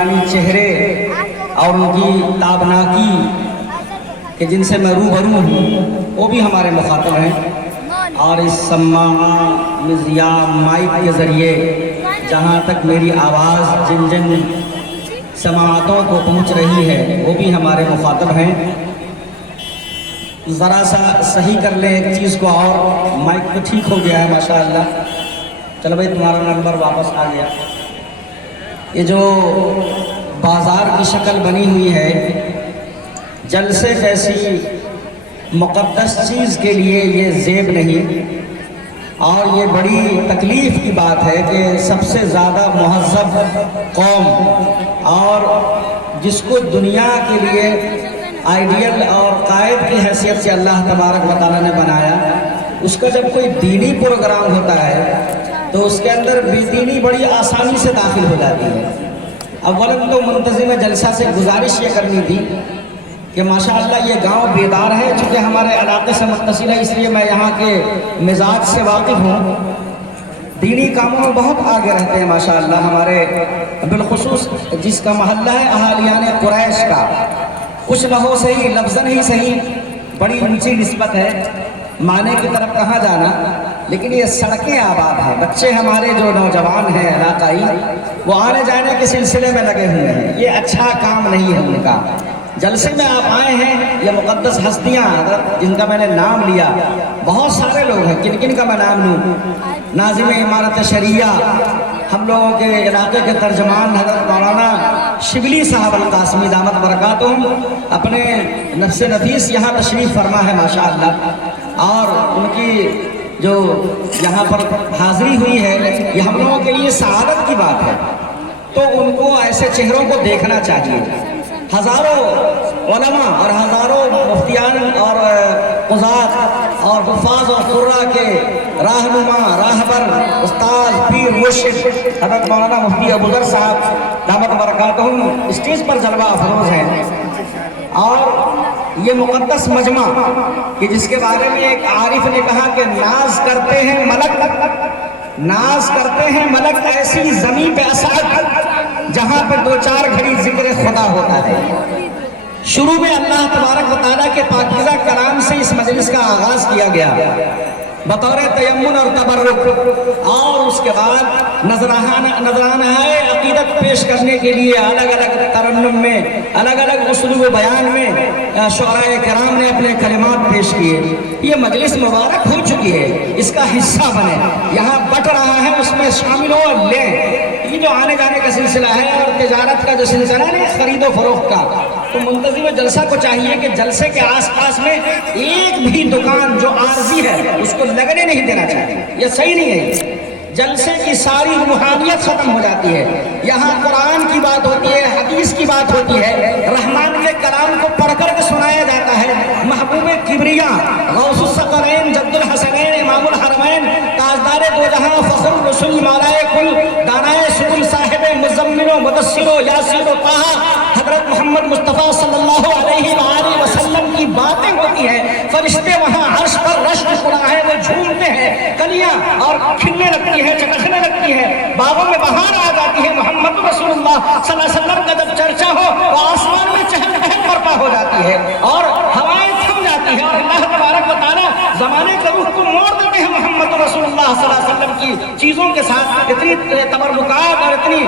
نورانی چہرے اور ان کی تابناکی کہ جن سے میں روبرو ہوں وہ بھی ہمارے مخاطب ہیں، اور اس سماعہ مذیاع مائک کے ذریعے جہاں تک میری آواز جن جن سماعتوں کو پہنچ رہی ہے وہ بھی ہمارے مخاطب ہیں۔ ذرا سا صحیح کر لیں ایک چیز کو، اور مائک تو ٹھیک ہو گیا ہے ماشاءاللہ۔ چلو بھائی تمہارا نمبر واپس آ گیا۔ یہ جو بازار کی شکل بنی ہوئی ہے، جلسے جیسی مقدس چیز کے لیے یہ زیب نہیں، اور یہ بڑی تکلیف کی بات ہے کہ سب سے زیادہ مہذب قوم اور جس کو دنیا کے لیے آئیڈیل اور قائد کی حیثیت سے اللہ تبارک و تعالیٰ نے بنایا، اس کا جب کوئی دینی پروگرام ہوتا ہے تو اس کے اندر بے دینی بڑی آسانی سے داخل ہو جاتی ہے۔ اولاً تو منتظم جلسہ سے گزارش یہ کرنی تھی کہ ماشاءاللہ یہ گاؤں بیدار ہے، چونکہ ہمارے علاقے سے متصل ہے، اس لیے میں یہاں کے مزاج سے واقف ہوں۔ دینی کاموں میں بہت آگے رہتے ہیں ماشاءاللہ ہمارے، بالخصوص جس کا محلہ ہے اہالیان قریش کا، کچھ نہ ہو صحیح لفظاً ہی صحیح بڑی اونچی نسبت ہے، معنی کی طرف کہاں جانا، لیکن یہ سڑکیں آباد ہیں، بچے ہمارے جو نوجوان ہیں علاقائی وہ آنے جانے کے سلسلے میں لگے ہوئے ہیں، یہ اچھا کام نہیں ہے ان کا۔ جلسے میں آپ آئے ہیں، یہ مقدس ہستیاں حضرت جن کا میں نے نام لیا، بہت سارے لوگ ہیں، کن کن کا میں نام لوں؟ ناظم امارت شریعہ، ہم لوگوں کے علاقے کے ترجمان حضرت مولانا شبلی صاحب القاسمی دامت برکاتہم، اپنے نفس نفیس یہاں تشریف فرما ہے ماشاءاللہ، اور ان کی جو یہاں پر حاضری ہوئی ہے یہ ہم لوگوں کے لیے سعادت کی بات ہے، تو ان کو ایسے چہروں کو دیکھنا چاہیے۔ ہزاروں علماء اور ہزاروں مفتیان اور قضات اور حفاظ اور قراء کے راہنما، راہبر، استاد، پیر، مرشد حضرت مولانا مفتی ابوذر صاحب دامت برکاتہم اسٹیج پر جلوہ افروز ہیں، اور یہ مقدس مجمع کہ جس کے بارے میں ایک عارف نے کہا کہ ناز کرتے ہیں ملک ایسی زمین پہ اسعد جہاں پہ دو چار گھڑی ذکر خدا ہوتا ہے۔ شروع میں اللہ تبارک و تعالیٰ کے پاکیزہ کلام سے اس مجلس کا آغاز کیا گیا بطور تیمن اور تبرک، اور اس کے بعد نذرانہ عقیدت پیش کرنے کے لیے الگ الگ ترنم میں، الگ الگ اسلوب و بیان میں شعراء کرام نے اپنے کلمات پیش کیے۔ یہ مجلس مبارک ہو چکی ہے، اس کا حصہ بنے، یہاں بٹ رہا ہے اس میں شامل ہو اور لیں۔ یہ جو آنے جانے کا سلسلہ ہے اور تجارت کا جو سلسلہ ہے خرید و فروخت کا، تو منتظم جلسہ کو چاہیے کہ جلسے کے آس پاس میں ایک بھی دکان جو عارضی ہے اس کو لگنے نہیں دینا چاہیے، یہ صحیح نہیں ہے۔ جلسے کی ساری روحانیت ختم ہو جاتی ہے، یہاں قرآن کی بات ہوتی ہے، حدیث کی بات ہوتی ہے، رحمان کے کلام کو پڑھ کر کے سنایا جاتا ہے، محبوب کبریاں غوث الثقلین جد الحسنین امام الحرمین تاجدار دو جہاں فخر الرسل مالائے کل دانائے سبل صاحب مزمل و مدثر و یاسین و طٰہٰ حضرت محمد مصطفیٰ صلی اللہ علیہ وآلہ وسلم کی باتیں ہوتی ہیں، فرشتے وہاں عرش پر رشک پڑا ہے، وہ جھومتے ہیں، کلیاں اور کھلنے لگتی ہے، چمکنے لگتی ہے، باغوں میں بہار آ جاتی ہے، محمد رسول اللہ صلی اللہ علیہ وسلم کا جب چرچا ہو تو آسمان میں چہل پہل برپا ہو جاتی ہے اور ہوائیں تھم جاتی ہیں، اور اللہ تبارک و تعالیٰ زمانے کے رخ کو موڑ دیتے ہیں محمد رسول اللہ صلی اللہ علیہ وسلم کی چیزوں کے ساتھ۔ اتنی تبرکات اور اتنی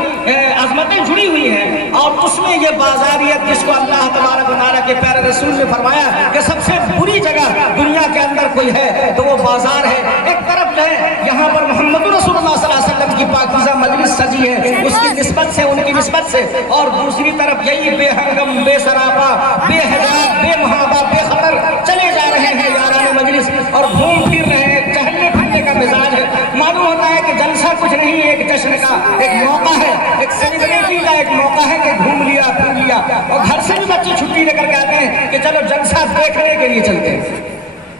عظمتیں جڑی ہوئی ہیں، اور اس میں یہ بازاریت جس کو اللہ تبارک و تعالیٰ کے پیارے رسول نے فرمایا کہ سب سے بری جگہ دنیا کے اندر کوئی ہے تو وہ بازار ہے۔ ایک طرف جو ہے یہاں پر محمد رسول اللہ صلی اللہ علیہ وسلم کی پاکیزہ مجلس سجی ہے اس کی نسبت سے، ان کی نسبت سے، اور دوسری طرف یہی بے ہنگم، بے سراپا، بے حجاب، بے محابہ، بے خبر چلے جا رہے ہیں یاران مجلس اور گھوم پھر رہے ہیں، چہلنے پھرنے کا مزاج ہے۔ معلوم ہوتا ہے کہ جلسہ کچھ نہیں، ایک جشن کا ایک موقع ہے، ایک سیلیبریٹی کا ایک موقع ہے کہ گھوم لیا پھر لیا، اور گھر سے بھی بچے چھٹی لے کر کے آتے ہیں کہ چلو جلسہ دیکھنے کے لیے چلتے ہیں۔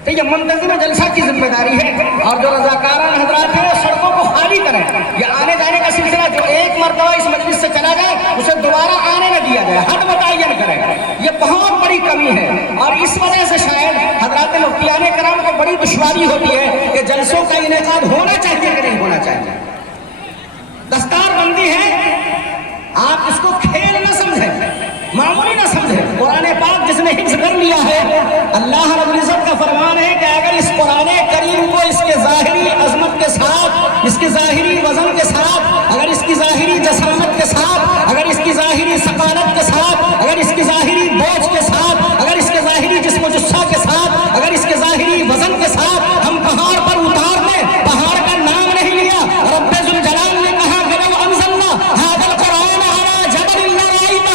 تو یہ منتظم جلسہ کی ذمہ داری ہے، اور جو رضاکاران حضرات ہیں سڑکوں کو خالی کریں۔ یہ آنے جانے کا سلسلہ جو ایک مرتبہ اس مجلس سے چلا جائے اسے دوبارہ آنے نہ دیا جائے، حد متعین کریں، یہ بہت بڑی کمی ہے، اور اس وجہ سے شاید حضرات مفتیان کرام کو بڑی دشواری ہوتی ہے کہ جلسوں کا انعقاد ہونا چاہیے کہ نہیں ہونا چاہیے۔ دستار بندی ہے، آپ اس کو کھیل قرآن پاک جس نے حفظ کر لیا ہے، اللہ رب العزت کا فرمان ہے کہ اگر اس قرآن کریم کو اس کے ظاہری عظمت کے ساتھ، اس کے ظاہری وزن کے ساتھ، اگر اس کی ظاہری جسامت کے ساتھ، اگر اس کی ظاہری ثقالت کے ساتھ، اگر اس کی ظاہری بوجھ کے ساتھ، اگر اس کے ظاہری جسم و جثہ کے ساتھ، اگر اس کے ظاہری وزن کے ساتھ ہم پہاڑ پر اتار دیں، پہاڑ کا نام نہیں لیا، رب ذوالجلال نے کہا کہ لو انزلنا ھذا القرآن علی جبل لرأیتہ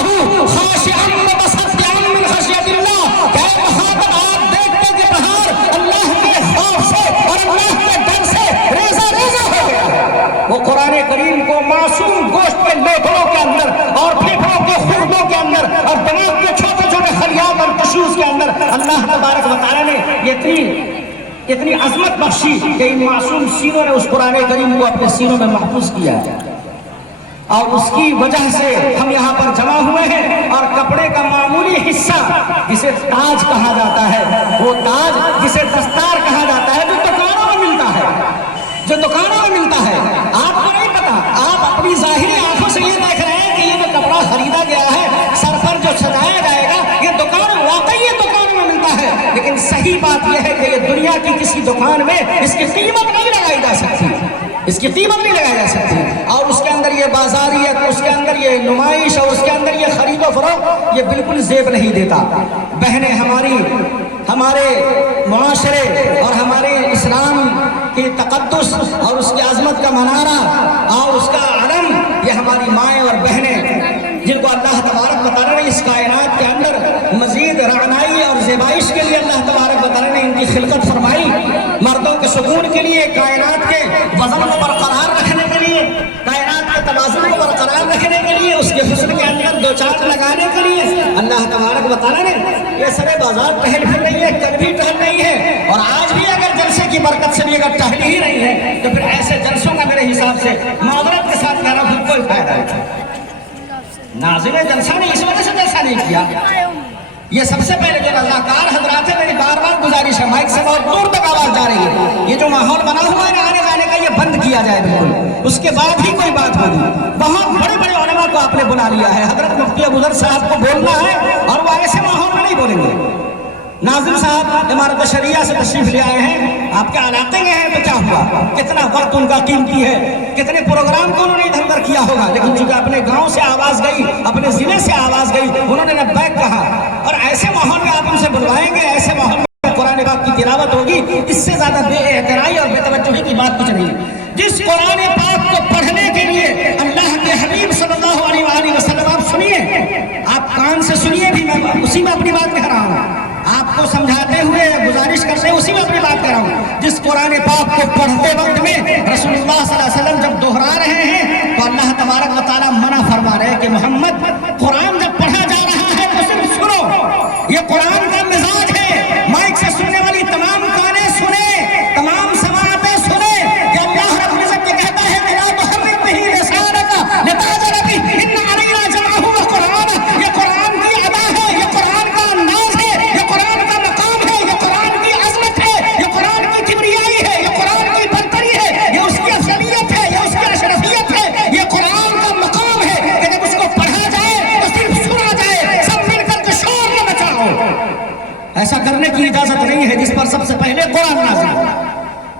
خاشعا متصدعا من خشیۃ اللہ، کہ وہاں پر آپ دیکھتے کہ پہاڑ اللہ کے خوف سے اور اللہ کے ڈر سے ریزہ ریزہ ہو گیا۔ وہ قرآن کریم کو معصوم گوشت کے لوتھڑوں کے اندر اور پھیپھڑوں کے خردوں کے اندر اور دماغ کے چھوٹے چھوٹے خلیات اور ٹشوز کے اندر اللہ تبارک و تعالیٰ نے اتنی عظمت بخشی کہ ان معصوم سینوں نے اس قرآن کریم کو اپنے سینوں میں محفوظ کیا ہے، اور اس کی وجہ سے ہم یہاں پر جمع ہوئے ہیں۔ اور کپڑے کا معمولی حصہ جسے تاج کہا جاتا ہے، وہ تاج جسے دستار کہا جاتا ہے، جو دکانوں میں ملتا ہے، جو دکانوں میں ملتا ہے، آپ کو نہیں پتا، آپ اپنی ظاہری آنکھوں سے یہ دیکھ رہے ہیں کہ یہ جو کپڑا خریدا گیا ہے، سر پر جو سجایا جائے گا، یہ دکان واقعی یہ دکانوں میں ملتا ہے، لیکن صحیح بات یہ ہے کہ یہ دنیا کی کسی دکان میں اس کی قیمت نہیں لگائی جا سکتی، اس کی قیمت نہیں لگائی جا سکتی، اور اس کے اندر یہ بازاریت، اس کے اندر یہ نمائش اور اس کے اندر یہ خرید و فروخت یہ بالکل زیب نہیں دیتا۔ بہنیں ہمارے معاشرے اور ہمارے اسلام کی تقدس اور اس کی عظمت کا منارہ اور اس کا علم، یہ ہماری مائیں اور بہنیں جن کو اللہ تبارک و تعالیٰ نے اس کائنات کے اندر مزید رعنائی اور زیبائش کے لیے اللہ تبارک و تعالیٰ نے ان کی خلقت فرمائی، مردوں کے سکون کے لیے، کائنات کے وزن کو برقرار رکھنے کے لیے، کائنات کے توازن کو برقرار رکھنے کے لیے، اس کے حسن کے اندر دو چاند لگانے کے لیے اللہ تبارک و تعالیٰ نے یہ سارے بازار ٹہل پھر رہی ہے، کل بھی ٹہل رہی ہے، اور آج بھی اگر جلسے کی برکت سے بھی اگر ٹہل ہی رہی ہے تو پھر ایسے جلسوں کا میرے حساب سے معذرت کے ساتھ کہنا پھر کوئی فائدہ نہیں۔ ناظرین جلسہ نے اس وجہ سے جلسہ نہیں کیا، یہ سب سے پہلے جو رضاکار حضرات ہیں، میری بار بار گزارش ہے، مائک سے بہت دور تک آواز جا رہی ہے، یہ جو ماحول بنا ہوا ہے آنے جانے کا یہ بند کیا جائے بالکل، اس کے بعد ہی کوئی بات ہوگی۔ بہت بڑے بڑے علماء کو آپ نے بلا لیا ہے، حضرت مفتی ابوذر صاحب کو بولنا ہے اور وہ ایسے ماحول میں نہیں بولیں گے۔ ناظم صاحب امارت شریعہ سے تشریف لے آئے ہیں، آپ کے علاقے میں ہیں تو کیا ہوا، کتنا وقت ان کا قیمتی ہے، کتنے پروگرام کو انہوں نے ادھر ادھر کیا ہوگا، لیکن چونکہ اپنے گاؤں سے آواز گئی، اپنے ضلع سے آواز گئی، انہوں نے لبیک کہا، اور ایسے ماحول میں آپ ان سے بلوائیں گے، ایسے ماحول میں قرآن پاک کی تلاوت ہوگی، اس سے زیادہ بے احترامی اور بے توجہی کی بات کچھ نہیں ہے۔ جس قرآن پاک کو پڑھنے کے لیے اللہ کے حبیب صلی اللہ علیہ وآلہ وسلم، آپ سنیے، آپ کان سے سنیے بھی، میں اسی میں اپنی بات کہہ رہا ہوں، آپ کو سمجھاتے ہوئے گزارش کرتے اسی میں اپنی بات کر رہا ہوں۔ جس قرآن پاک کو پڑھتے وقت میں رسول اللہ صلی اللہ علیہ وسلم جب دہرا رہے ہیں تو اللہ تبارک و تعالیٰ منع فرما رہے ہیں کہ محمد قرآن جب پڑھا جا رہا ہے تو صرف سنو، یہ قرآن کا مزاج ہے، مائک سے سننے والی تمام کانیں سنیں، تمام سماعتیں سنیں کہ اللہ رب العزت یہ کہتا ہے کہ لا تحرک به لسانک لتعجل به ان علینا جمعہ وقرآنہ، یہ قرآن کی ادا ہے، یہ قرآن کا انداز ہے، یہ قرآن کا مقام ہے، یہ قرآن کی عظمت ہے، یہ قرآن کی کبریائی ہے، یہ قرآن کی برتری ہے، یہ اس کی افضلیت ہے، یہ اس کی اشرفیت ہے، یہ قرآن کا مقام ہے کہ جب اس کو پڑھا جائے تو صرف سنا جائے، سب مل کر کے شور نہ مچاؤ۔ ایسا کرنے کی اجازت نہیں ہے، جس پر سب سے پہلے قرآن نازل ہوا۔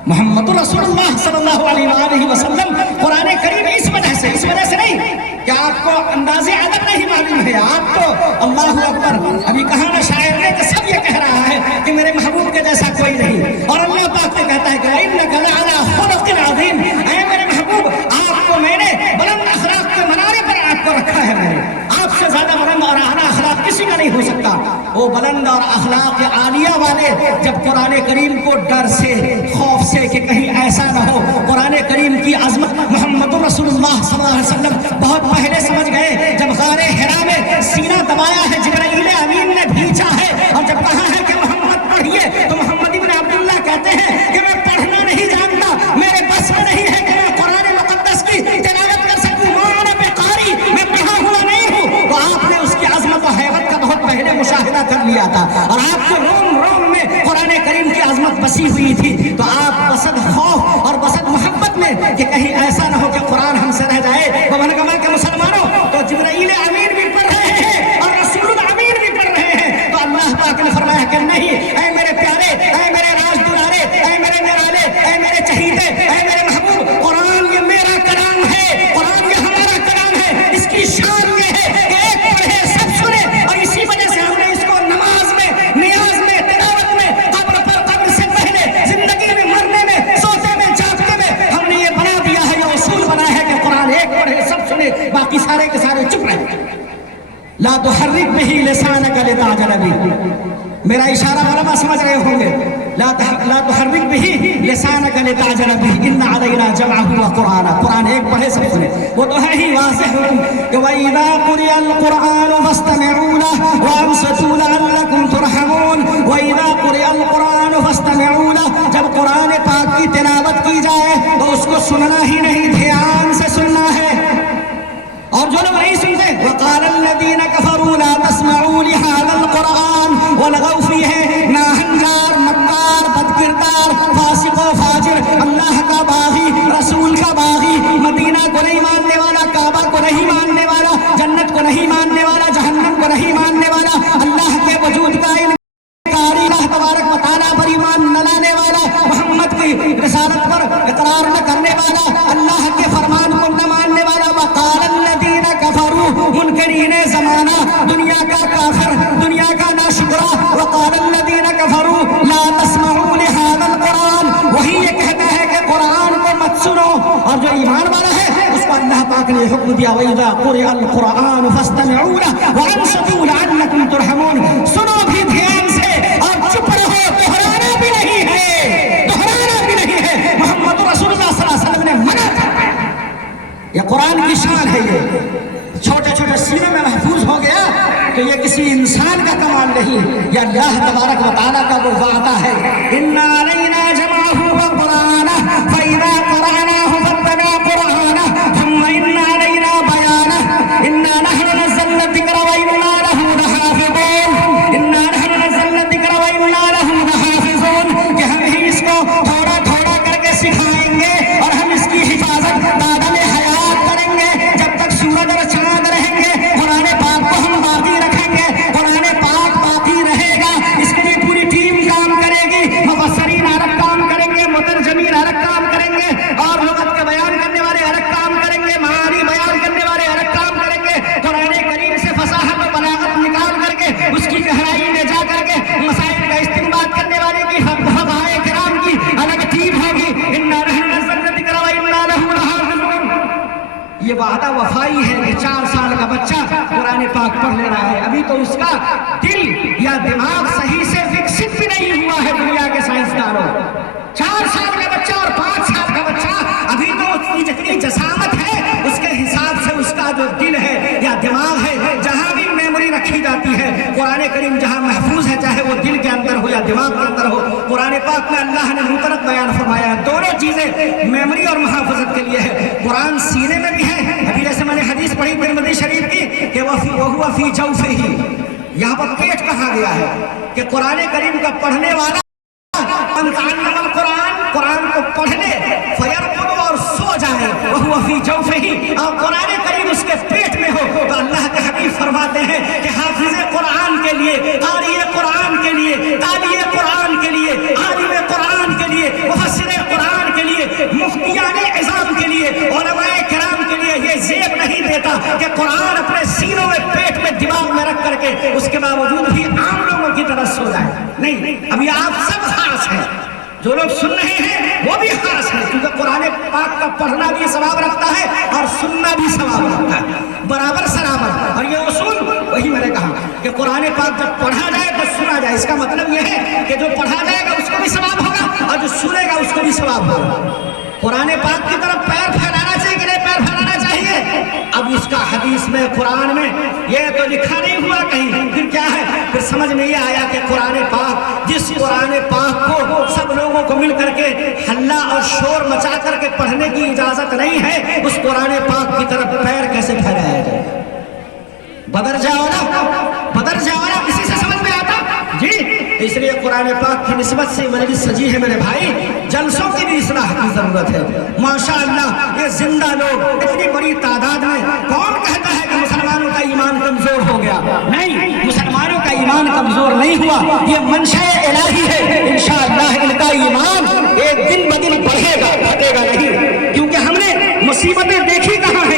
محمد رسول اللہ صلی اللہ علیہ وآلہ وسلم قرآن کریم اس وجہ سے نہیں کہ آپ کو انداز ادب نہیں معلوم ہے، آپ تو اللہ اکبر، ابھی کہا نا شاعر نے کہ سب یہ کہہ رہا ہے کہ میرے محبوب کے جیسا کوئی نہیں، اور اللہ پاک نے کہتا ہے کہ اِنَّكَ لَعَلَىٰ خُلُقٍ عَظِيمٍ، اے میرے محبوب آپ کو میں نے بلند اخلاق کے منارے پر آپ کو رکھا ہے، میں نے آپ سے زیادہ بلند اور اعلیٰ اخلاق کسی کا نہیں ہو سکتا۔ وہ بلند اور اخلاق عالیہ والے جب قرآن کریم کو ڈر سے، خوف سے کہ کہیں ایسا نہ ہو، قرآن کریم کی عظمت محمد رسول اللہ صلی اللہ علیہ وسلم بہت پہلے سمجھ گئے، جب غار حرا میں سینہ دبایا ہے، جبرائیل امین نے بھیجا ہے، اور جب کہا ہے کہ محمد پڑھیے تو محمد ابن عبداللہ کہتے ہیں کہ میں پڑھنا نہیں جانتا، میرے بس میں نہیں ہے کہ میں قرآن مقدس کی تلاوت کر سکوں، معنی پہ قاری میں پڑھا ہوا نہیں ہوں۔ تو آپ نے اس کی عظمت و حیبت کا بہت پہلے مشاہدہ کر لیا تھا، اور آپ کے روم روم میں قرآن کریم کی عظمت بسی ہوئی تھی، تو آپ بسد خوف اور بسد محبت میں کہ کہیں ایسا نہ ہو کہ قرآن ہم سے رہ جائے، بنگما کے مسلمانوں تو جبرائیل امین بھی پڑھ رہے ہیں اور رسول الامین بھی پڑھ رہے ہیں، لا تحرک به لسانک لتعجل به، میرا اشارہ علماء سمجھ رہے ہوں گے، لا تحرک به لسانک لتعجل به ان علینا جمعه وقرآنہ، قرآن ایک پڑھے سب سنے، وہ تو ہے ہی واضح حکم کہ وَإِذَا قُرِئَ الْقُرْآنُ فَاسْتَمِعُوا لَهُ وَأَنصِتُوا لَعَلَّكُمْ تُرْحَمُونَ، وَإِذَا قُرِئَ الْقُرْآنُ فَاسْتَمِعُوا لَهُ، جب قرآن پاک کی تلاوت کی جائے تو اس کو سننا ہی نہیں، دھیان سے سننا ہے، اور جو لوگ نہیں سنتے وقال الذين كفروا لا تسمعوا لهذا القرآن والغوا فيه، ناہنجار، مکار، بدکردار، فاسق و فاجر، اللہ کا باغی، رسول کا باغی، مدینہ کو نہیں ماننے والا، کعبہ کو نہیں ماننے والا، جنت کو نہیں ماننے والا، جہنم کو نہیں ماننے والا، اللہ کے وجود کا انکاری، اللہ تبارک و تعالیٰ پر ایمان نہ لانے والا، محمد کی رسالت پر اقرار نہ کرنے والا، اللہ کے فرمان کو نہ ماننے والا، وقال الذین کفروا، منکرین زمانہ، دنیا کا کافر، دنیا کا ناشکرا، وقال الذین کفروا لا تسمعوا لهذا القرآن، وہی یہ کہتا ہے کہ قرآن کو مت سنو، اور جو ایمان والا ہے اس کو اللہ پاک نے حکم دیا وَإِذَا قُرِئَ الْقُرْآنُ فَاسْتَمِعُوا لَهُ وَأَنصِتُوا لَعَلَّكُمْ تُرْحَمُونَ، سنو بھی دھیان سے اور چپ رہو، دہرانا بھی نہیں ہے، دہرانا بھی نہیں ہے، محمد رسول اللہ صلی اللہ علیہ وسلم نے منع کرا، یہ قرآن کی شان ہے، یہ چھوٹے چھوٹے سینے میں محفوظ ہو گیا تو یہ کسی انسان کا کمال نہیں، یہ اللہ تبارک و تعالیٰ کا وہ وعدہ ہے، اِنَّا عَلَيْنَا جَمْعَهُ وَقُرْآنَهُ فَإِذَا قَرَأْنَاهُ فَاتَّبِعْ قُرْآنَهُ ثُمَّ إِنَّ عَلَيْنَا بَيَانَهُ إِنَّا نَحْنُ نَزَّلْنَا الذِّكْرَ وَإِنَّا لَهُ لَحَافِظُونَ إِنَّا نَحْنُ نَزَّلْنَا الذِّكْرَ وَإِنَّا لَهُ لَحَافِظُونَ، کہ ہم ہی اس کو تھوڑا تھوڑا کر کے سکھائیں گے اور ہم اس کی حفاظت دادم حیات کریں گے، جب تک سورج اور چاند رہیں گے قرآن پاک کو ہم باقی رکھیں گے، قرآن پاک باقی رہے گا، اس کے لیے پوری ٹیم کام کرے گی، مفسرین الگ کام کریں گے، مترجمین الگ کام کریں گے، اور لغت کے بیان کرنے والے الگ کام کریں گے، معانی بیان کرنے والے الگ کام کریں گے، قرآن کریم سے فصاحت و بلاغت نکال کر کے اس کی گہرائی میں جا کر کے مسائل کا استنباط کرنے والے کی فقہائے کرام کی الگ ٹیم ہوگی، اِنَّا نَحْنُ نَزَّلْنَا الذِّكْرَ وَإِنَّا لَهُ لَحَافِظُونَ، یہ وعدہ وفائی ہے کہ 4 سال کا بچہ قرآن پاک پڑھ لے رہا ہے، ابھی تو اس کا دل یا دماغ صحیح سے وکست بھی نہیں ہوا ہے، دنیا کے سائنسدانوں 4 سال کا بچہ اور 5 سال کا بچہ، ابھی تو اس کی جتنی جسامت ہے اس کے حساب سے اس کا جو دل ہے یا دماغ ہے، جہاں بھی میموری رکھی جاتی ہے قرآن کریم جہاں محفوظ ہے، چاہے وہ دل کے اندر ہو یا دماغ کے اندر ہو، قرآن پاک میں اللہ نے مطلق بیان فرمایا ہے، دونوں چیزیں میموری اور محافظت کے لیے ہے، قرآن سینے میں بھی ہے، ابھی جیسے میں نے حدیث پڑھی ترمذی شریف کی کہ وَهُوَ فِي جَوْفِهِ، یہاں پر پیٹ کہا گیا ہے کہ قرآن کریم کا پڑھنے والا من تعلم القرآن، قرآن کو پڑھ لے فیرقد اور سو جائے، وَهُوَ فِي جَوْفِهِ، اور قرآن کریم اس کے پیٹ میں ہو تو اللہ کے حبیب فرماتے ہیں کہ حافظ قرآن کے لیے، قاری قرآن کے لیے، تالی قرآن کے لیے، عالم قرآن کے لیے، مفسر قرآن کے لیے، مفتیان عظام کے لیے، علماء کرام کے لیے یہ زیب نہیں دیتا کہ قرآن اپنے سینوں میں، پیٹ میں، دماغ میں رکھ کر کے اس کے باوجود بھی عام لوگوں کی طرح سو جائے، نہیں، ابھی آپ سب خاص ہیں، جو لوگ سن رہے ہیں وہ بھی خاص ہے، کیونکہ قرآن پاک کا پڑھنا بھی ثواب رکھتا ہے اور سننا بھی ثواب رکھتا ہے، برابر سرابر، اور یہ اصول وہی میں نے کہا کہ قرآن پاک جب پڑھا جائے تو سنا جائے، اس کا مطلب یہ ہے کہ جو پڑھا جائے گا اس کو بھی ثواب ہوگا اور جو سنے گا اس کو بھی ثواب ہوگا، قرآن پاک کی طرف پیر پھیلانا چاہیے کہ نہیں پیر پھیلانا چاہیے، اب اس کا حدیث میں، قرآن میں یہ تو لکھا نہیں ہوا کہیں، پھر کیا ہے، پھر سمجھ میں یہ آیا کہ قرآن پاک، جس قرآن پاک کو سب لوگوں کو مل کر کے ہلہ اور شور مچا کر کے پڑھنے کی اجازت نہیں ہے، اس قرآن پاک کی طرف پیر کیسے پھیلایا جائے، بدر جاوانا کسی سے سمجھ میں آتا جی، اس لیے قرآن پاک کی نسبت سے مجلس سجی ہے میرے بھائی، جلسوں کی بھی اصلاح کی ضرورت ہے، ماشاءاللہ یہ زندہ لوگ اتنی بڑی تعداد میں، کون کہتا ہے کہ مسلمانوں کا ایمان کمزور ہو گیا، نہیں، مسلمانوں کا ایمان کمزور نہیں ہوا، یہ منشاء الہی ہے، انشاءاللہ ان کا ایمان ایک دن بدن بڑھے گا، گھٹے گا نہیں، کیونکہ ہم نے مصیبتیں دیکھی کہاں ہیں،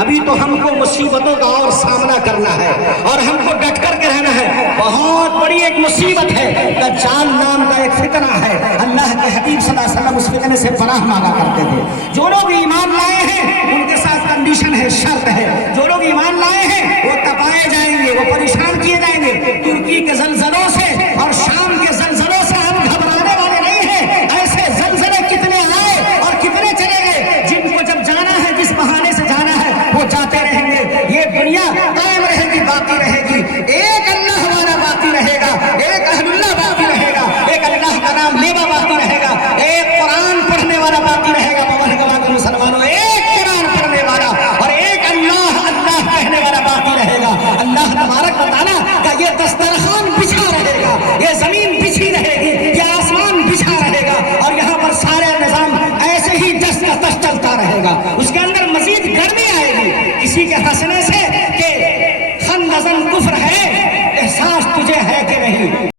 ابھی تو ہم کو مصیبتوں کا اور سامنا کرنا ہے اور ہم کو ڈٹ کر کے رہنا ہے، بہت بڑی ایک مصیبت ہے، دجال نام کا ایک فتنہ ہے، اللہ کے حبیب صلی اللہ علیہ وسلم اس فتنے سے پناہ مانگا کرتے تھے، جو لوگ ایمان لائے ہیں ان کے ساتھ کنڈیشن ہے، شرط ہے، جو لوگ ایمان لائے ہیں وہ تپائے جائیں وہ پریشان کیے جائیں گے۔ ترکی کے زلزلوں سے اور شام کے زلزلوں سے ہم گھبرانے والے نہیں ہیں۔ ایسے زلزلے کتنے آئے اور کتنے چلے گئے، جن کو جب جانا ہے، جس بہانے سے جانا ہے، وہ جاتے رہیں گے۔ یہ دنیا قائم رہے گی، باقی رہے گی۔ ایک اللہ ہمارا باقی رہے گا، ایک اہل اللہ باقی رہے گا، ایک اللہ کا نام لیوا باقی رہے گا، ایک قرآن پڑھنے والا باقی رہے گا۔ بابا کے مسلمانوں، ایک قرآن پڑھنے والا اور ایک اللہ اللہ کہنے والا باقی رہے گا۔ اللہ تبارک و تعالیٰ کا یہ دسترخوان بچھا رہے گا، یہ زمین بچھی رہے گی، یہ آسمان بچھا رہے گا، اور یہاں پر سارے نظام ایسے ہی دس کا دس چلتا رہے گا۔ اس کے اندر مزید گرمی آئے گی کسی کے ہنسنے سے کہ خندزن کفر ہے، احساس تجھے ہے کہ نہیں۔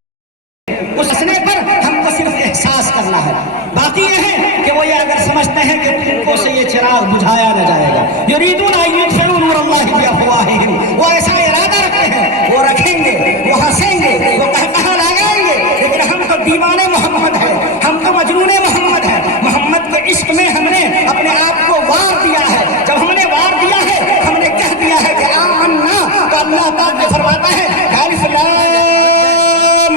اس ہنسنے پر ہم کو صرف احساس کرنا ہے، باقی یہ ہے کہ وہ یہ اگر سمجھتے ہیں کہ تم سے یہ چراغ بجھایا نہ جائے گا، یریدون ان یطفئوا نور اللہ بافواہہم، وہ ایسا ارادہ رکھتے ہیں، وہ رکھیں گے، وہ ہنسیں گے، وہ کہا لگائیں گے، لیکن ہم تو دیوانے محمد ہیں، ہم تو مجنون محمد ہیں۔ محمد کے عشق میں ہم نے اپنے آپ کو وار دیا ہے۔ جب ہم نے وار دیا ہے، ہم نے کہہ دیا ہے کہ آمنا، تو اللہ تعالیٰ فرماتا ہے الف لام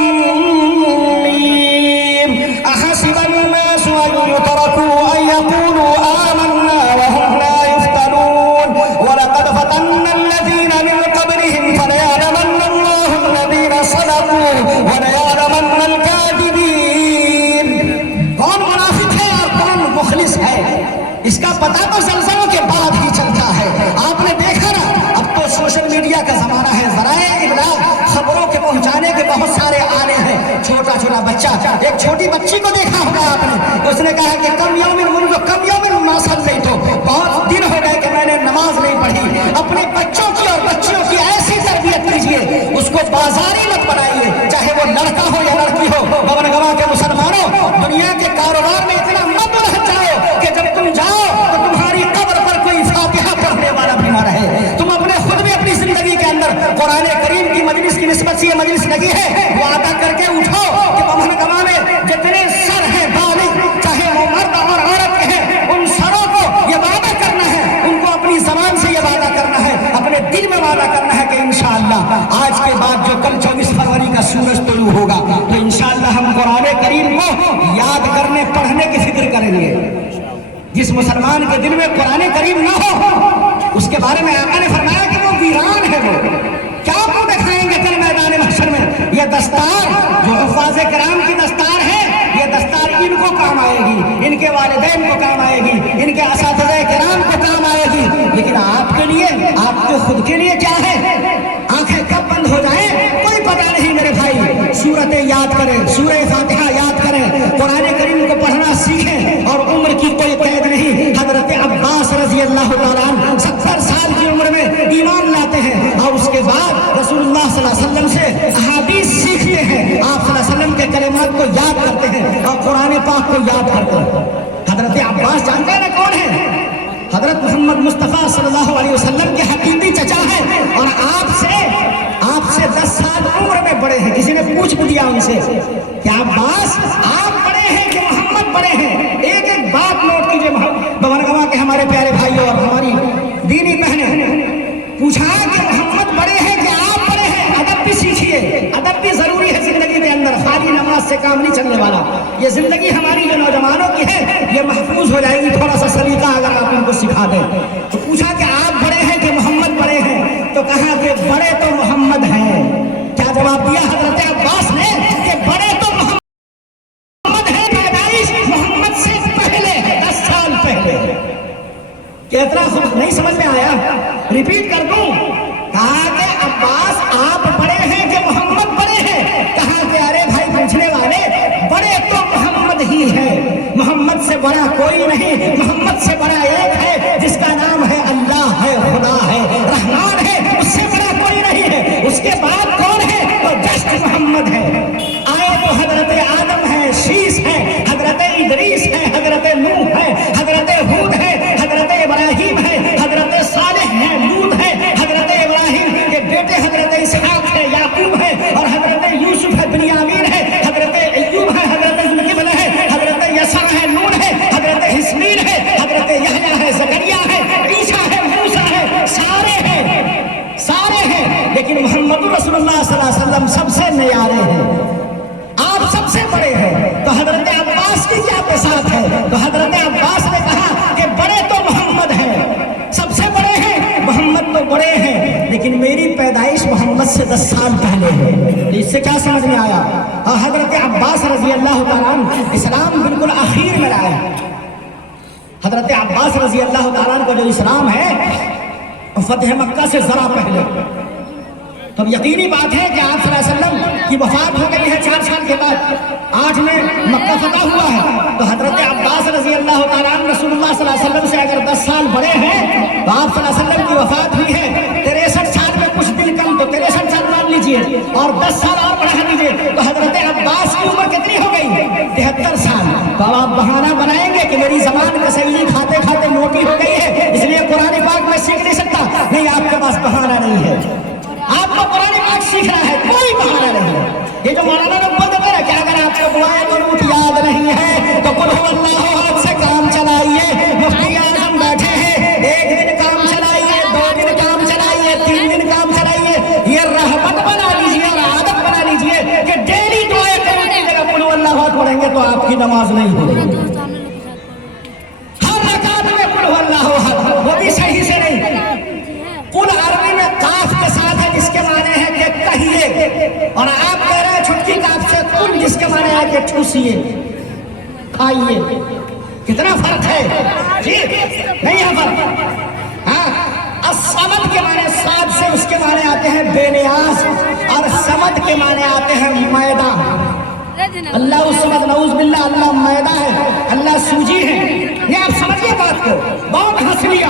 میم احسب الناس ان يتركوا ان يقولوا آمنا وهم لا يفتنون ولقد فتنا الذين من قبلهم فليعلمن الله الذين صدقوا وليعلمن الكاذبين۔ کون منافق ہے اور کون مخلص ہے، اس کا پتہ تو زلزلوں کے بعد ہی چلتا ہے۔ آپ نے دیکھا نا، اب تو سوشل میڈیا کا زمانہ ہے، ذرائع ابلاغ خبروں کے پہنچانے کے بہت سارے آلے ہیں۔ چھوٹا چھوٹا بچہ، ایک چھوٹی بچی کو دیکھا ہوگا آپ نے، اس نے کہا کہ کم یوم ما صلیت، بہت دن ہو گئے کہ میں نے نماز نہیں پڑھی۔ اپنے بچوں کی اور بچیوں کی ایسی تربیت کیجیے، اس کو بازاری مت بنائیے، چاہے وہ لڑکا ہو یا لڑکی ہو۔ بابا گواہ کے مسلمانوں، دنیا کے کاروبار میں اتنا مت رہ جاؤ کہ جب تم جاؤ تو تمہاری قبر پر کوئی فاتحہ پڑھنے والا بھی نہ رہے۔ تم اپنے خود بھی اپنی زندگی کے اندر قرآن کریم کی مجلس کی نسبت سے یہ مجلس لگی ہے، وعدہ کر کے اٹھو کہ بابا گواہ میں جتنے سر ہیں بالغ، چاہے وہ مرد اور عورت کے ہیں، ان سروں کو یہ وعدہ کرنا ہے، ان کو اپنی زبان سے یہ وعدہ کرنا ہے، اپنے دل میں وعدہ کرنا ہے کہ انشاءاللہ آج کے بعد جو کل 24 فروری کا سورج طلوع ہوگا تو انشاءاللہ ہم قرآن کریم کو یاد کرنے پڑھنے کی فکر کریں گے۔ جس مسلمان کے دل میں قرآن کریم نہ ہو، اس کے بارے میں آقا نے فرمایا کہ وہ ویران ہے۔ وہ کیا وہ دکھائیں گے کل میدان محشر میں؟ یہ دستار جو حفاظ کرام کی دستار ہے، یہ دستار ان کو کام آئے گی، ان کے والدین کو کام آئے گی، ان کے اساتذہ کرام کو کام آئے گی، لیکن آپ کے لیے، آپ کے خود کے لیے کیا ہے؟ آنکھیں کب بند ہو جائیں کوئی پتہ نہیں میرے بھائی۔ سورتیں یاد کریں، سورہ فاتحہ یاد کریں، قرآن کریم کو پڑھنا سیکھیں، اور عمر کی کوئی قید نہیں۔ حضرت عباس رضی اللہ تعالیٰ عنہ 70 سال کی عمر میں ایمان لاتے ہیں، اور اس کے بعد رسول اللہ صلی اللہ علیہ وسلم سے احادیث سیکھتے ہیں، آپ صلی اللہ علیہ وسلم کے کلمات کو یاد کرتے ہیں اور قرآن پاک کو یاد کرتے ہیں۔ حضرت عباس جانتے ہیں نا کون ہے؟ حضرت محمد مصطفیٰ صلی اللہ علیہ وسلم کے حقیقی چچا ہیں، اور آپ سے 10 سال عمر میں بڑے ہیں۔ کسی نے پوچھ دیا ان سے کہ عباس آپ بڑے ہیں کہ محمد بڑے ہیں؟ ایک ایک بات نوٹ کیجئے بابا کے ہمارے پیارے بھائیوں اور ہماری دینی بہنیں، پوچھا کہ محمد بڑے ہیں کہ آپ بڑے ہیں؟ ادب بھی سیکھیے، ادب بھی ضروری ہے زندگی کے اندر، خالی نماز سے کام نہیں چلنے والا۔ یہ زندگی ہماری جو نوجوانوں کی ہے یہ محفوظ ہو جائے گی تھوڑا سا سلیقہ اگر آپ ان کو سکھا دیں۔ تو پوچھا کہ آپ بڑے ہیں کہ محمد بڑے ہیں؟ تو کہا کہ بڑے تو محمد ہیں۔ کیا جواب دیا حضرت عباس نے؟ کہ بڑے تو محمد ہیں، پیدائش محمد سے پہلے ہے، 10 سال پہلے۔ کیا اتنا نہیں سمجھ میں آیا؟ ریپیٹ کر دوں، کہا کہ عباس آپ بڑے ہیں کہ محمد بڑے ہیں؟ کہا کہ ارے بھائی پوچھنے والے، بڑے تو محمد ہی ہے، محمد سے بڑا کوئی نہیں، محمد سے بڑا ایک ہے جس کا نام ہے اللہ ہے، خدا ہے، رحمان ہے، اس سے بڑا کوئی نہیں ہے۔ اس کے بعد کون ہے؟ تو جسٹ محمد ہے۔ آئے تو حضرت آدم ہے، شیش ہے، حضرت ادریس ہے، حضرت نوح ہے، حضرت ہود ہے، حضرت ابراہیم ہے، حضرت صالح ہے، لوط ہے، حضرت ابراہیم کے بیٹے حضرت اسحاق ہے، یعقوب ہے، اور حضرت یوسف ہے، بنیامین ہے، حضرت ایوب ہے، حضرت ذوالکفل ہے، حضرت یسع ہے، نون ہے، حضرت اسماعیل ہے، حضرت یحییٰ ہے، زکریا ہے، عیسیٰ ہے، موسیٰ ہے، سارے ہیں، سارے ہیں۔ لیکن محمد رسول اللہ صلی اللہ علیہ وسلم سب سے نیارے ہیں، آپ سب سے بڑے ہیں۔ تو حضرت عباس کی کیا بساط ہے؟ تو حضرت عباس نے کہا کہ بڑے تو محمد ہیں، سب سے بڑے ہیں محمد تو بڑے ہیں، لیکن میری پیدائش محمد سے 10 سال پہلے ہے۔ اس سے کیا سمجھ میں آیا؟ اور حضرت عباس رضی اللہ تعالیٰ عنہ اسلام بالکل آخر میں لائے۔ حضرت عباس رضی اللہ تعالیٰ عنہ کو جو اسلام ہے فتح مکہ سے ذرا پہلے، تو یقینی بات ہے کہ آپ صلی اللہ علیہ وسلم کی وفات ہو گئی ہے 4 سال کے بعد، 8 میں مکہ فتح ہوا ہے۔ تو حضرت عباس رضی اللہ تعالیٰ عنہ رسول اللہ صلی اللہ علیہ وسلم سے اگر 10 سال بڑے ہیں تو آپ صلی اللہ علیہ وسلم کی وفات ہوئی ہے 63 سال میں کچھ دن کم، تو 63 سال مان لیجئے اور 10 سال اور بڑھا دیجئے، تو حضرت عباس کی عمر کتنی ہو گئی؟ 73 سال۔ تو اب آپ بہانہ بنائیں گے کہ میری زبان کسیلی کھاتے کھاتے موٹی ہو گئی ہے اس لیے قرآن پاک میں سیکھ نہیں سکتا، نہیں، آپ کے پاس بہانہ نہیں ہے، آپ کو قرآن پاک سیکھنا ہے، کوئی بہانہ نہیں ہے۔ یہ جو مولانا لوگ بولتے ہیں کہ اگر آپ کو دعائیں قنوت یاد نہیں ہے تو قل هو اللہ احد سے کام چلائیے۔ مفتی اعظم بیٹھے ہیں، 1 دن کام چلائیے، 2 دن کام چلائیے، 3 دن کام چلائیے، یہ رہبت بنا لیجیے اور عادت بنا لیجیے کہ ڈیلی دعائیں قنوت کی جگہ قل هو اللہ احد پڑھیں گے تو آپ کی نماز نہیں ہوگی۔ ہر رکعت میں قل هو اللہ احد، وہ بھی صحیح سے نہیں۔ قل عربی میں قاف کے ساتھ ہے جس کے معنی ہے کہ کہیے، اور آپ کہہ رہے ہیں چھٹکی کاف سے قل جس کے معنی ہے کہ ٹھوسیے، کھائیے۔ کتنا فرق ہے جی؟ نہیں ہے فرق۔ ہاں، الصمد کے معنی صاد سے اس کے معنی آتے ہیں بے نیاز، اور صمد کے معنی آتے ہیں میدہ۔ اللہ الصمد، نعوذ باللہ، اللہ میدہ ہے، اللہ سوجی ہے۔ یہ آپ سمجھیے بات کو۔ بہت ہنس لیا،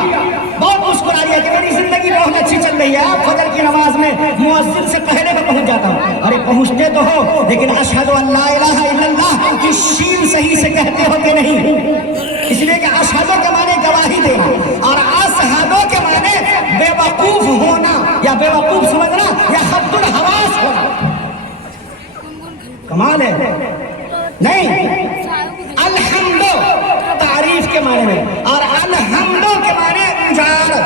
بہت مسکرا لیا کہ میری زندگی بہت اچھی چل رہی ہے، آپ فجر کی نماز میں مؤذن سے پہلے میں پہنچ جاتا ہوں۔ ارے پہنچتے تو ہو، لیکن اشہد ان لا الہ الا اللہ کی شین صحیح سے کہتے ہو کہ نہیں؟ اس لیے کہ اشہدو کے معنی گواہی دینا، اور اشہدو کے معنی بے وقوف ہونا یا بے وقوف سمجھنا یا حد الحواس ہونا۔ کمال ہے نہیں؟ الحمدو تعریف کے معنی میں، اور الحمدو کے معنی اجاڑ۔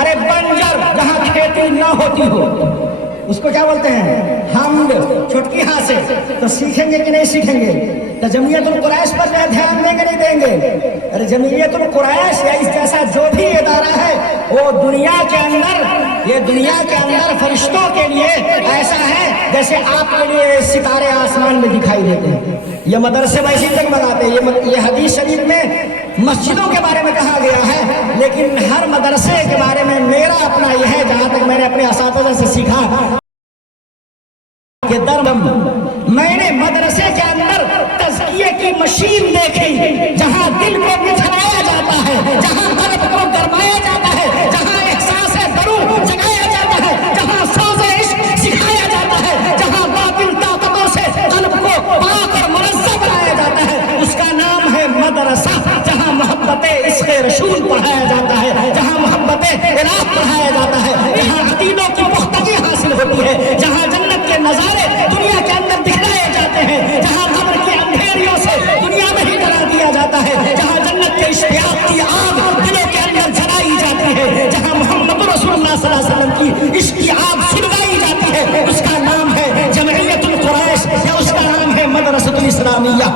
ارے بنجر جہاں کھیتی نہ ہوتی ہو اس کو کیا بولتے ہیں؟ حمد۔ چھٹکی ہاں سے تو سیکھیں گے کہ نہیں سیکھیں گے؟ تو جمعیت القریش پر دھیان دیں گے نہیں دیں گے؟ ارے جمعیت القریش یا اس جیسا جو بھی ادارہ ہے وہ دنیا کے اندر، یہ دنیا کے اندر فرشتوں کے لیے ایسا ہے جیسے آپ کے لیے ستارے آسمان میں دکھائی دیتے ہیں۔ یہ مدرسے ویسے جگمگاتے ہیں۔ یہ حدیث شریف میں مسجدوں کے بارے میں کہا گیا ہے، لیکن ہر مدرسے کے بارے میں میرا اپنا یہ ہے، جہاں تک میں نے اپنے اساتذہ سے سیکھا کہ میں نے مدرسے کے اندر تزکیے کی مشین دیکھی، جہاں دل کو بچھلایا جاتا ہے، جہاں قلب کو گرمایا جاتا ہے، جہاں احساس درون جگایا جاتا ہے، جہاں سوز عشق سکھایا جاتا ہے، جہاں باطل طاقتوں سے قلب کو پاک اور منظم بنایا جاتا ہے، اس کا نام ہے مدرسہ۔ جہاں محبت عشق رسول پڑھایا جاتا ہے، جہاں محبت الہ پڑھایا جاتا ہے، جہاں عقیدوں کی پختگی حاصل ہوتی ہے، جہاں جنت کے نظارے دنیا کے اندر دکھلائے جاتے ہیں، جہاں قبر کی اندھیریوں سے دنیا میں ہی ڈرا دیا جاتا ہے، جہاں جنت کے اشتیاق کی آگ دلوں کے اندر جلائی جاتی ہے، جہاں محمد رسول اللہ صلی اللہ علیہ وسلم کی عشق کی آگ سلگائی جاتی ہے، اس کا نام ہے جمعیت القریش، یا اس کا نام ہے مدرسۃ الاسلامیہ۔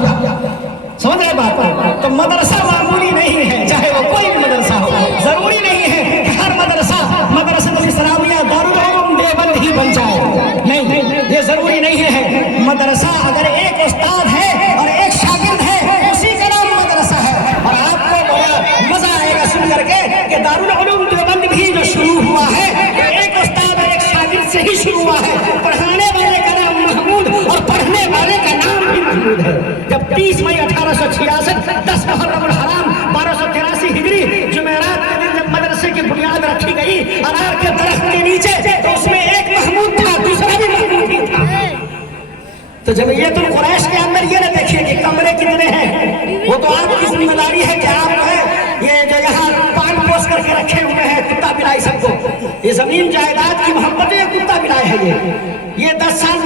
سمجھ رہے بات کو؟ تو مدرسہ معمولی نہیں ہے، چاہے وہ کوئی بھی مدرسہ ہو۔ ضروری نہیں ہے کہ ہر مدرسہ مدرسۃ الاسلامیہ دارالعلوم دیوبند ہی بن جائے، نہیں، یہ ضروری نہیں ہے۔ مدرسہ اگر ایک استاد ہے اور ایک شاگرد ہے، اسی کا نام مدرسہ ہے۔ اور آپ کو بڑا مزہ آئے گا سن کر کے کہ دارالعلوم دیوبند بھی جو شروع ہوا ہے ایک استاد اور ایک شاگرد سے ہی شروع ہوا ہے۔ پڑھانے والے کا نام محمود اور پڑھنے والے کا نام بھی محمود ہے۔ جب 30 مئی 1866 10 محرم الحرام 1283 ہجری جمعرات کے دن جب مدرسے کی بنیاد رکھی گئی انار کے درخت کے نیچے، تو اس میں ایک محمود تھا، دوسرا بھی محمود ہی تھا۔ تو جمعیت القریش کے اندر یہ نہ دیکھیے کہ کمرے کتنے ہیں، وہ تو آپ کی ذمہ داری ہے کہ آپ یہ جو یہاں پان پوس کر کے رکھے ہوئے ہیں کتا بلائی سب کو، یہ زمین جائیداد کی محبت ہے، کتا بلائے ہے۔ یہ 10 سال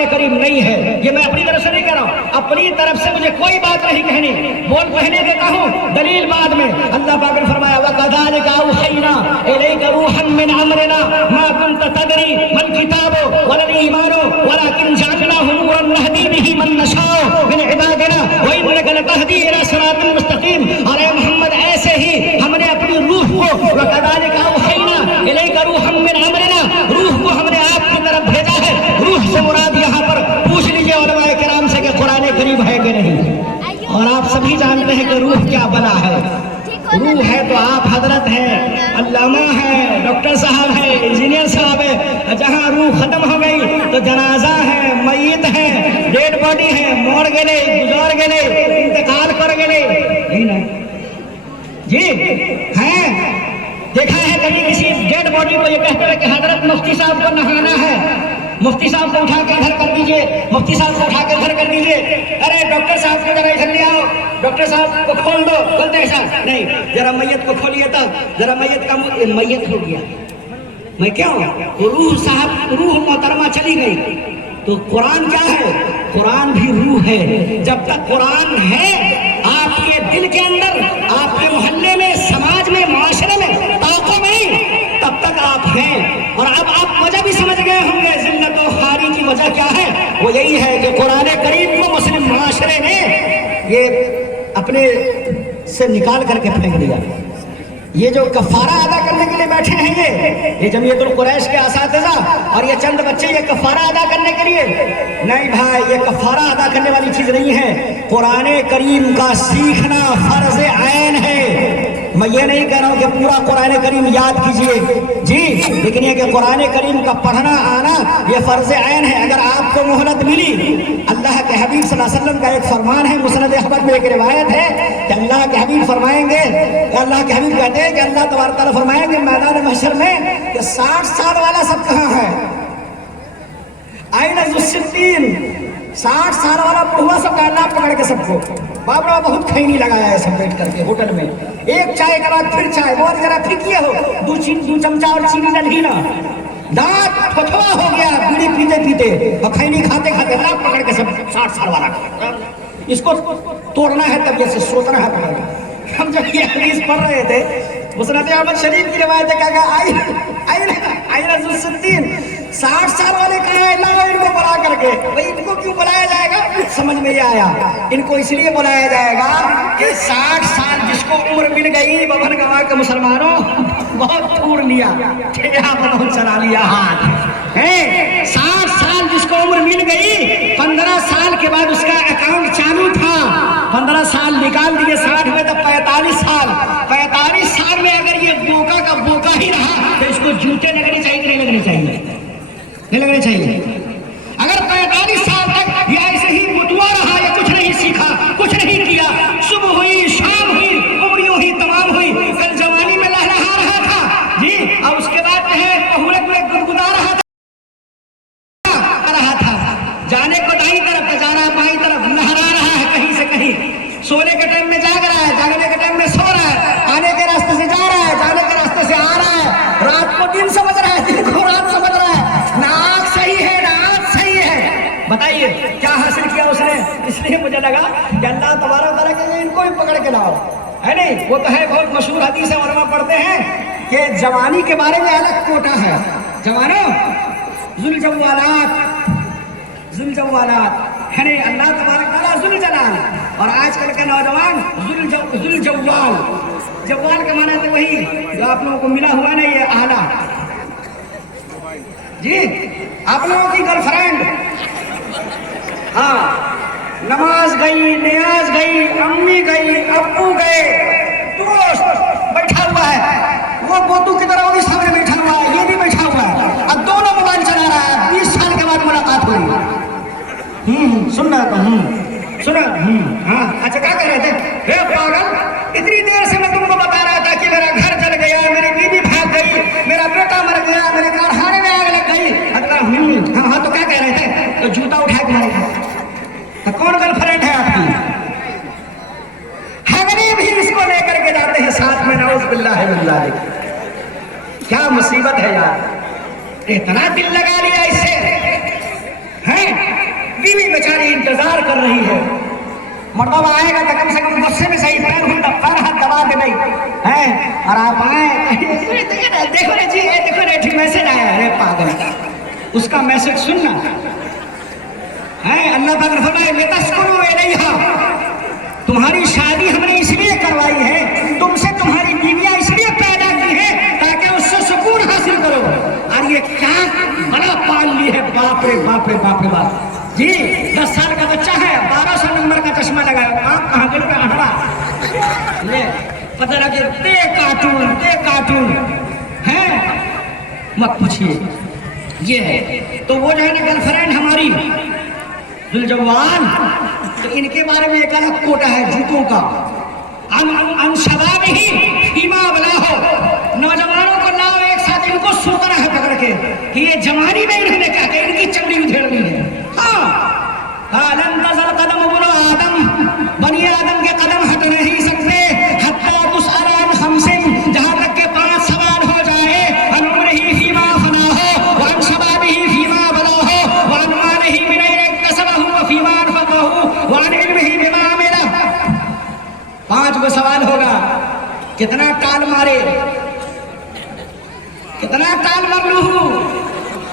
قرآن کریم نہیں ہے. یہ میں اپنی طرف سے نہیں کہہ رہا ہوں, اپنی طرف سے مجھے کوئی بات نہیں کہنی, بول کہنے دیتا ہوں, دلیل بعد میں. اللہ پاک نے فرمایا وَكَذَلِكَ أَوْحَيْنَا إِلَيْكَ رُوحًا مِّنْ أَمْرِنَا مَا كُنْتَ تَدْرِي مَا الْكِتَابُ وَلَا الْإِيمَانُ وَلَكِنْ جَعَلْنَاهُ نُورًا نَهْدِي بِهِ مَن نَّشَاءُ مِنْ عِبَادِنَا وَإِنَّكَ لَتَهْدِي إِلَىٰ صِرَاطٍ مُّسْتَقِيمٍ. اور اے محمد ایسے ہی ہم نے اپنی روح کو وَكَذَلِكَ أَوْحَيْنَا إِلَيْكَ رُوحًا مِّنْ أَمْرِنَا, روح کو ہم نے آپ کی طرف بھیجا ہے. روح سے مراد یہاں پر پوچھ لیجئے علماء کرام سے کہ قرآن کریم ہے کہ نہیں. اور آپ سبھی جانتے ہیں کہ روح کیا بلا ہے. روح ہے تو آپ حضرت ہیں, علامہ ہیں, ڈاکٹر صاحب ہیں, انجینئر صاحب ہیں. جہاں روح ختم ہو گئی تو جنازہ ہے, میت ہے, ڈیڈ باڈی ہے, موڑ گلے, گزار گلے, انتقال کر گلے. جی ہیں, دیکھا ہے کبھی کسی ڈیڈ باڈی کو یہ کہتے ہیں کہ حضرت مفتی صاحب کو نہانا ہے, مفتی صاحب کو اٹھا کے ادھر کر دیجئے, مفتی صاحب کو اٹھا کے ادھر کر دیجئے. ارے ڈاکٹر صاحب کو ذرا ادھر لے آؤ, ڈاکٹر صاحب کو کھول دو. بولتے ہیں ایسا نہیں, ذرا میت کو کھولیے تب, ذرا میت کا میت ہو گیا. میں کیا ہوں, روح صاحب, روح محترمہ چلی گئی. تو قرآن کیا ہے؟ قرآن بھی روح ہے. جب تک قرآن ہے آپ کے دل کے اندر, آپ کے محلے میں, سماج میں, معاشرے میں, طاقوں میں, تب تک آپ ہیں. اور اب آپ وجہ بھی سمجھ گئے ہوں گے ذلت و خواری کی وجہ کیا ہے. وہ یہی ہے کہ قرآن کریم کو مسلم معاشرے نے یہ اپنے سے نکال کر کے پھینک دیا. یہ جو کفارہ ادا کرنے کے لیے بیٹھے ہیں, یہ جمعیت القریش کے اساتذہ اور یہ چند بچے, یہ کفارہ ادا کرنے کے لیے نہیں بھائی, یہ کفارہ ادا کرنے والی چیز نہیں ہے. قرآن کریم کا سیکھنا فرض عین ہے. میں یہ نہیں کہہ رہا ہوں کہ پورا قرآن کریم یاد کیجئے جی, لیکن یہ کہ قرآن کریم کا پڑھنا آنا یہ فرض عین ہے. اگر آپ کو مہلت ملی, اللہ کے حبیب صلی اللہ علیہ وسلم کا ایک فرمان ہے, مسند احمد میں ایک روایت ہے کہ اللہ کے حبیب فرمائیں گے, اللہ کے حبیب کہتے ہیں کہ اللہ تبارک تعالیٰ فرمائیں گے میدان محشر میں کہ 60 سال والا سب کہاں ہے, آئین ذوالستین, 60 سال والا بڑھوا سب کا اللہ پکڑ کے سب کو بابڑا بہت کھینی لگایا ہے سب بیٹھ کر کے ہوٹل میں, ایک چائے کے بعد پھر چائے, بہت ذرا پھر کیے ہو, دو چمچہ اور چینی ڈلی نا, دانت ٹھوٹھوا ہو گیا بیڑی پیتے پیتے اور کھینی کھاتے کھاتے اللہ پکڑ کے سب 60 سال والا. اس کو توڑنا ہے تب جیسے سوچنا ہے پکڑ کے. ہم جب یہ حدیث پڑھ رہے تھے, مسند احمد شریف کی روایت ہے, کہا آئین ذوالستین, 60 سال والے کہاں ہیں, اللہ ان کو بلا کر کے. بھئی ان کو کیوں بلایا جائے گا, سمجھ میں یہ آیا, ان کو اس لیے بلایا جائے گا کہ 60 سال جس کو عمر مل گئی, ببن گواہ کے مسلمانوں بہت پھوڑ لیا, ٹھیکہ بہت چلا لیا ہاتھ. 60 سال جس کو عمر مل گئی, 15 سال کے بعد اس کا اکاؤنٹ چالو تھا, 15 سال نکال دیے, 60 میں تو 45 سال. 45 سال میں اگر یہ بوکا کا بوکا ہی رہا تو اس کو جوتے لگنے چاہیے کہ نہیں لگنے چاہیے, نہیں لگنے چاہیے. اگر 45 سال تک یہ ایسے ہی بتوا رہا, یہ کچھ نہیں سیکھا, کچھ نہیں کیا, صبح ہوئی شام ہوئی عمر یوں ہی تمام ہوئی, کل جوانی میں لہلہا رہا تھا جی, اور اس کے بعد پہوڑے پورے گنگنا رہا تھا, جانے کو دائیں طرف جا رہا ہے, بائیں طرف لہرا رہا ہے کہیں سے کہیں, سونے کے ٹائم میں جاگ رہا ہے, جاگنے کے ٹائم میں سو رہا ہے, آنے کے راستے سے جا رہا ہے, جانے کے راستے سے آ رہا ہے, رات کو دن سمجھ رہا ہے, دن کو رات سمجھ رہا ہے, نہ آنکھ صحیح ہے نہ آنکھ صحیح ہے. بتائیے کیا حاصل کیا اس نے. اس لیے مجھے لگا کہ اللہ تبارک تعالیٰ کہ ان کو بھی پکڑ کے لاؤ, ہے نہیں. وہ تو ہے بہت مشہور حدیث ہے, علماء پڑھتے ہیں کہ جوانی کے بارے میں الگ کوٹا ہے. جوانوں ذوالجوالات ہے نہیں, اللہ تبارک تعالیٰ ذوالجلال, اور آج کل کے نوجوان ذوالجوال. جوال کا معنی تو وہی جو آپ لوگوں کو ملا ہوا نا, یہ آلہ جی, آپ لوگوں کی گرل فرینڈ, ہاں, نماز گئی, نیاز گئی, امی گئی, ابو گئے, دوست بیٹھا ہوا ہے, وہ بوتو کی طرح وہ بھی سامنے بیٹھا ہوا ہے, یہ بھی بیٹھا ہوا ہے, اب دونوں موبائل چلا رہا ہے. 20 سال کے بعد ملاقات ہوئی. سن رہا تھا, سنا, ہاں, اچھا کیا کہہ رہے تھے, پاگل, اتنی دیر سے میں تم کو بتا رہا تھا کہ میرا گھر جل گیا, میری بیوی بھاگ گئی, میرا بیٹا مر گیا, میرے کارخانے میں آگ لگ گئی. ہاں تو کیا کہہ رہے تھے, تو جوتا اٹھا کے مارے تھے. کون گرل فرینڈ ہے آپ کی, ہمیں بھی اس کو لے کر کے جاتے ہیں ساتھ میں, نعوذ باللہ من ذالک. کیا مصیبت ہے یار, اتنا دل لگا لیا اس سے, ہیں بیوی بیچاری انتظار کر رہی ہے، مرتبہ آئے گا تو کم سے کم غصے میں صحیح پیر ہاتھ دبا دے نہیں ہے، اور آپ آئے دیکھو نا جی دیکھو نا جی میسج آیا ہے، پاگل اس کا میسج سننا ہے۔ اللہ پاک نے فرمایا لتسکنوا الیہا، تمہاری شادی ہم نے اس لیے کروائی ہے، تم سے تمہاری بیویاں اس لیے پیدا کی ہیں تاکہ اس سے سکون حاصل کرو، اور یہ کیا بڑا پال لی ہے، باپ رے باپ رے باپ رے باپ جی، 10 سال کا بچہ ہے، 1200 نمبر کا چشمہ لگایا، آپ کہاں گئے پہ ہٹا لے پتہ لگے تے کارٹون ہے، مت پوچھیے یہ ہے۔ تو وہ جو ہے نا گرل فرینڈ ہماری ذوالجوال، تو ان کے بارے میں ایک الگ کوٹا ہے جوتوں کا، ان شبابہ فیما بلاہو، نوجوانوں کو لاؤ ایک ساتھ، ان کو سوتنا ہے پکڑ کے کہ یہ جوانی میں انہوں نے کہا کہ ان کی چمڑی ادھیڑنی ہے۔ ہاں لن تزل قدم ابن آدم، بنی آدم کے قدم ہٹ نہیں سکتے حتی تسأل عن خمس، جہاں تک کہ 5 سوال ہو جائے، عن عمرہ فیما فناہ، وعن شبابہ فیما بلاہ، وعن مالہ من این اکتسبہ وفیما انفقہ، وعن علمہ بما عملہ۔ 5 سوال ہوگا، کتنا ٹال مارے، کتنا ٹال مرلوہ۔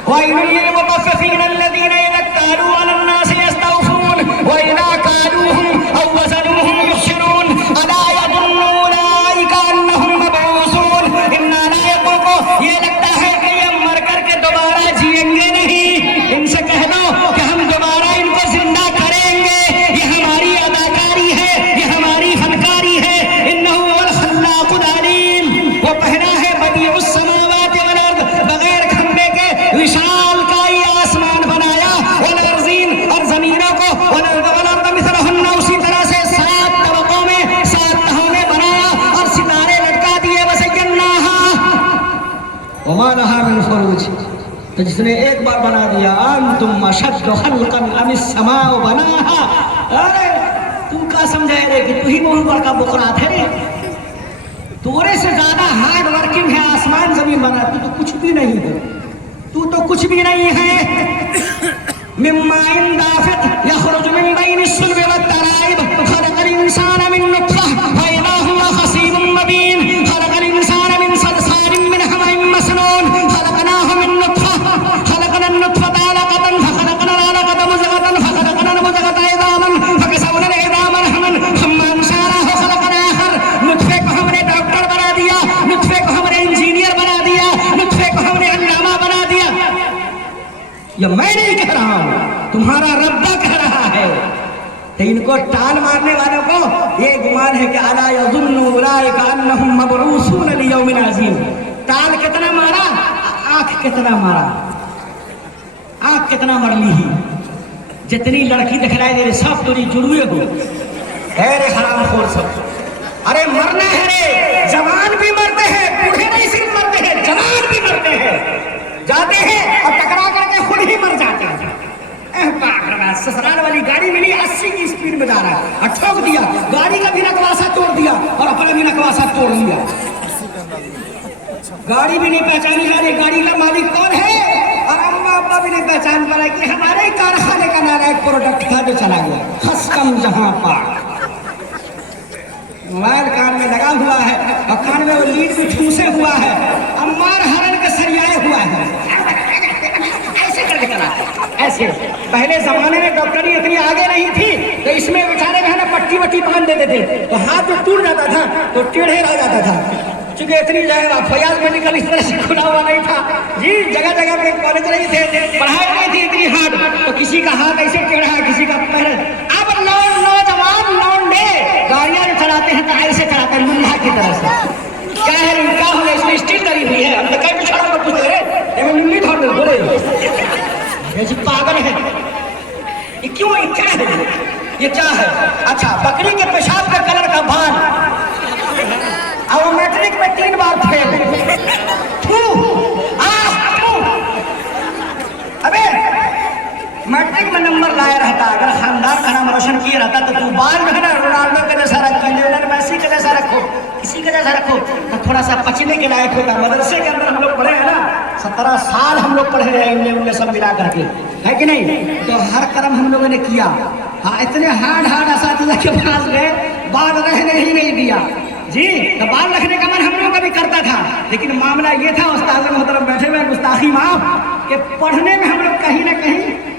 وَإِنَّ لِلْمُطَفِّفِينَ الَّذِينَ إِذَا اكْتَالُوا عَلَى النَّاسِ يَسْتَوْفُونَ وَإِذَا كَالُوهُمْ أَوْ وَزَنُوهُمْ يُخْسِرُونَ أَلَا يَظُنُّ أُولَئِكَ أَنَّهُمْ مَبْعُوثُونَ إِنَّا لَا يَقُولُ، یہ لگتا ہے کہ یہ مر کر کے دوبارہ جئیں گے نہیں، ان سے کہہ دو کہ ہم دوبارہ ان کو زندہ کریں گے، یہ ہماری اداکاری ہے، یہ ہماری فنکاری ہے۔ إِنَّهُ هُوَ الْخَلَّاقُ الْعَلِيمُ، وہ پہنا ہے بدیع السماوات والارض، بغیر کھمبے کے وشال کائی آسمان بنایا، والارضین اور زمینوں کو، والارض مثلہن اسی طرح سے 7 طبقوں میں 7 تہوں میں بنایا، اور ستارے لٹکا دیے، وزیناہا وما لہا من فروج، تو جس نے ایک بار بنا دیا، انتم اشد خلقا ام السماء بناہا، ارے تو کیا سمجھائے رے کہ تو ہی بہت بڑا بکرات ہے رے، تورے سے زیادہ ہارڈ ورکنگ ہے آسمان زمین بنا، تو کچھ بھی نہیں ہے، تو کچھ بھی نہیں ہے۔ من ماء دافق يخرج من بين الصلب والترائب، خلق الانسان من نطفة فإذا هو خصيم مبين، خلق الانسان من صلصال من حمأ مسنون، خلقناه من نطفة، خلقنا النطفة علقة فخلقنا العلقة مضغة فخلقنا المضغة عظاما فكسونا العظام لحما ثم انشأناه خلقا آخر، نطفے کو ہم نے ڈاکٹر بنا دیا، نطفے کو ہم نے انجینئر بنا دیا، نطفے کو ہم نے علامہ بنا دیا۔ یہ میں نہیں کہہ رہا ہوں، تمہارا رب کہہ رہا ہے۔ تو ان کو ٹال مارنے والوں کو یہ گمان ہے کہ الا یظن اولئک انہم مبعوثون لیوم عظیم۔ ٹال کتنا مارا، آنکھ کتنا مارا، آنکھ کتنا مر لی ہی، جتنی لڑکی دکھلائی دے رہے سب تری جڑوئے ہو، اے رے حرام خور سب، ارے مرنا ہے رے، جوان بھی مرتے ہیں، بوڑھے نہیں صرف مرتے ہیں، جوان بھی مرتے ہیں، جاتے ہیں اور ٹکرا کر کے خود ہی مر جاتے ہیں۔ سسرال والی گاڑی ملی 80 کی اسپیڈ میں جا رہا ہے اور ٹھوک دیا، گاڑی کا بھی نکواسا توڑ دیا اور اپنا بھی نکواسا توڑ لیا، گاڑی بھی نہیں پہچانی جا رہی گاڑی کا مالک کون ہے، اور اماں ابا بھی نہیں پہچان پا رہے کہ ہمارے کارخانے کا نارا ایک پروڈکٹ تھا جو چلا گیا، خس کم جہاں پاک۔ موبائل کان میں لگا ہوا ہے اور کان میں وہ لیڈ بھی ٹھوسے ہوا ہے، امار ہرن کے سریائے ہوا ہے، ایسے کر کے چلاتے ایسے۔ پہلے زمانے میں ڈاکٹری اتنی آگے نہیں تھی تو اس میں بیچارے جو ہے نا پٹی وٹی باندھ دیتے تھے تو ہاتھ جو ٹوٹ جاتا تھا تو ٹیڑھے رہ جاتا تھا، چونکہ اتنی جگہ فیاض میڈیکل اس طرح سے کھلا ہوا نہیں تھا جی، جگہ جگہ پہ کالج نہیں تھے، پڑھائی نہیں تھی اتنی ہارڈ، تو کسی کا ہاتھ ایسے ٹیڑھا ہے کسی کا پیر۔ اب نوجوان لونڈے گاڑیاں جو چلاتے ہیں تو ایسے چلاتے ہیں ملا کی طرح سے، کیا ہے ان کا ہمیں اس میں اسٹیل کری ہوئی ہے، ہم تو کہیں چھوڑا کر پوچھ رہے ہیں للی تھوڑ دے بولے یہ جی پاگل ہے، یہ کیوں یہ کیا ہے، یہ کیا ہے؟ اچھا بکری کے پیشاب کا کلر کا بال، اور وہ میٹرک میں 3 بار فیل، ابے میٹرک میں نمبر لائے رہتا، اگر خاندان کا نام روشن کیے رہتا تو بال جو ہے نا رونالڈو کے جیسا رکھو، لیونل میسی کے جیسا رکھو، کسی کے جیسا رکھو تو تھوڑا سا پچنے کے لائق ہوتا۔ مدرسے کے اندر ہم لوگ پڑھے ہیں نا، 17 سال ہم لوگ پڑھے ہیں انہیں سب ملا کر کے، ہے کہ نہیں؟ تو ہر کرم ہم لوگوں نے کیا. ہاں اتنے ہارڈ اساتذہ کے پاس گئے, بال رہنے ہی نہیں دیا جی. تو بال رکھنے کا من ہم لوگ کا بھی کرتا تھا, لیکن معاملہ یہ تھا استاد محترم بیٹھے ہوئے, گستاخی معاف, کہ پڑھنے میں ہم لوگ کہیں نہ کہیں